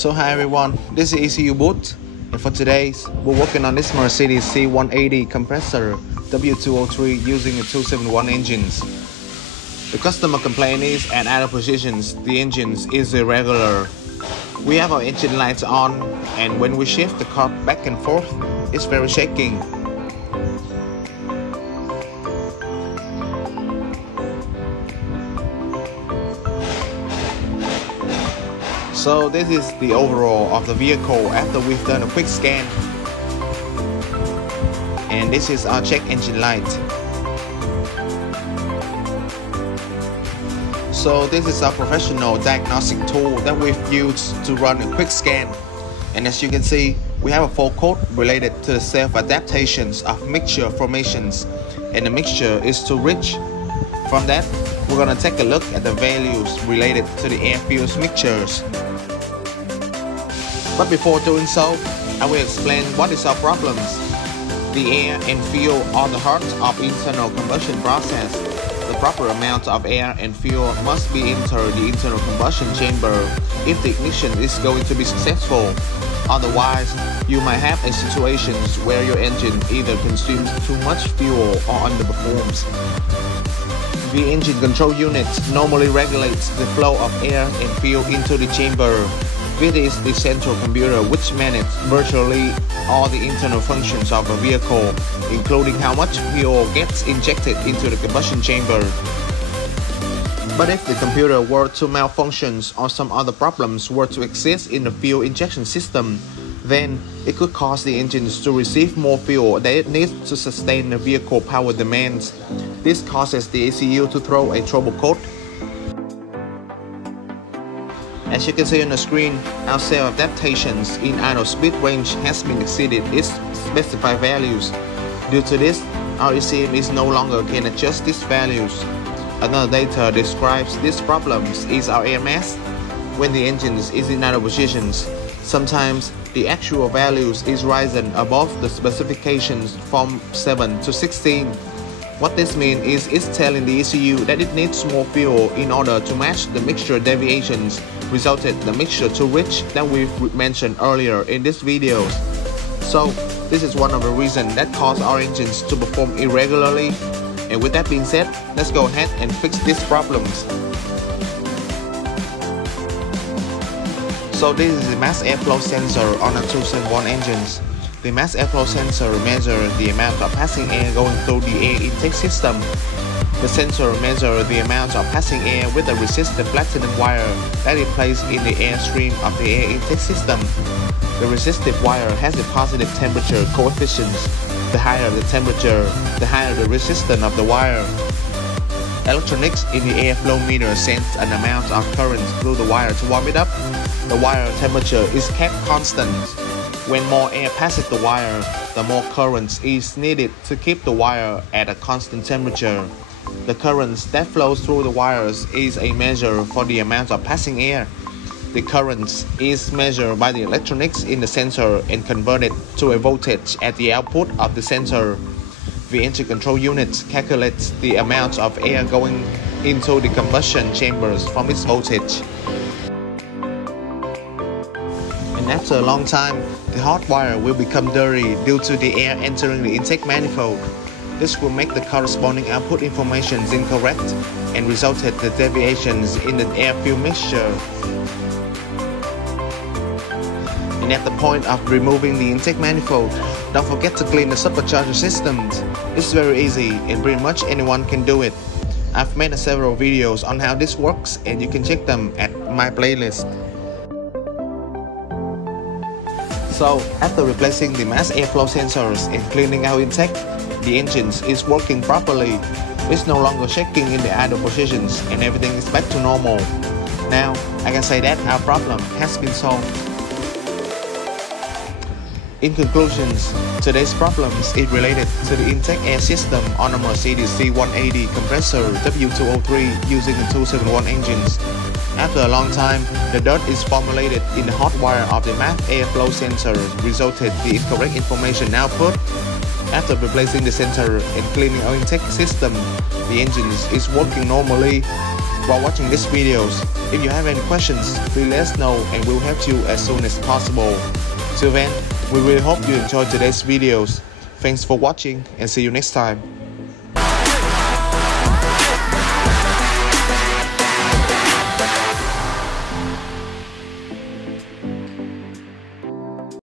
So hi everyone, this is Ecuboot, and for today we're working on this Mercedes C180 Kompressor W203 using a 271 engines. The customer complaint is at idle positions the engine is irregular. We have our engine lights on, and when we shift the car back and forth, it's very shaking. So this is the overall of the vehicle after we've done a quick scan. And this is our check engine light. So this is our professional diagnostic tool that we've used to run a quick scan. And as you can see, we have a fault code related to the self-adaptations of mixture formations. And the mixture is too rich. From that, we're going to take a look at the values related to the air fuels mixtures. But before doing so, I will explain what is our problems. The air and fuel are the heart of internal combustion process. The proper amount of air and fuel must be entered the internal combustion chamber if the ignition is going to be successful. Otherwise, you might have a situation where your engine either consumes too much fuel or underperforms. The engine control unit normally regulates the flow of air and fuel into the chamber. It is the central computer which manages virtually all the internal functions of a vehicle, including how much fuel gets injected into the combustion chamber. But if the computer were to malfunction or some other problems were to exist in the fuel injection system, then it could cause the engines to receive more fuel that it needs to sustain the vehicle power demands. This causes the ECU to throw a trouble code. As you can see on the screen, our self-adaptations in idle speed range has been exceeded its specified values. Due to this, our ECM is no longer can adjust these values. Another data describes these problems is our air mass. When the engine is in idle positions, sometimes the actual values is rising above the specifications from 7 to 16. What this means is it's telling the ECU that it needs more fuel in order to match the mixture deviations, resulted the mixture too rich that we've mentioned earlier in this video. So this is one of the reasons that cause our engines to perform irregularly. And with that being said, let's go ahead and fix these problems. So this is the mass airflow sensor on a 271 engines. The mass airflow sensor measures the amount of passing air going through the air intake system. The sensor measures the amount of passing air with a resistive platinum wire that is placed in the airstream of the air intake system. The resistive wire has a positive temperature coefficient. The higher the temperature, the higher the resistance of the wire. Electronics in the airflow meter sends an amount of current through the wire to warm it up. The wire temperature is kept constant. When more air passes the wire, the more current is needed to keep the wire at a constant temperature. The current that flows through the wires is a measure for the amount of passing air. The current is measured by the electronics in the sensor and converted to a voltage at the output of the sensor. The engine control unit calculates the amount of air going into the combustion chambers from its voltage. And after a long time, the hot wire will become dirty due to the air entering the intake manifold. This will make the corresponding output information incorrect and resulted the deviations in the air fuel mixture. And at the point of removing the intake manifold, don't forget to clean the supercharger systems. It's very easy and pretty much anyone can do it. I've made several videos on how this works and you can check them at my playlist. So after replacing the mass airflow sensors and cleaning our intake, the engine is working properly. It's no longer shaking in the idle positions and everything is back to normal. Now I can say that our problem has been solved. In conclusions, today's problem is related to the intake air system on a Mercedes C180 Kompressor W203 using the 271 engines. After a long time, the dirt is formulated in the hot wire of the mass airflow sensor, resulted the incorrect information output. After replacing the sensor and cleaning our intake system, the engine is working normally. while watching these videos. If you have any questions, please let us know and we'll help you as soon as possible. Till then, we really hope you enjoyed today's videos. Thanks for watching and see you next time.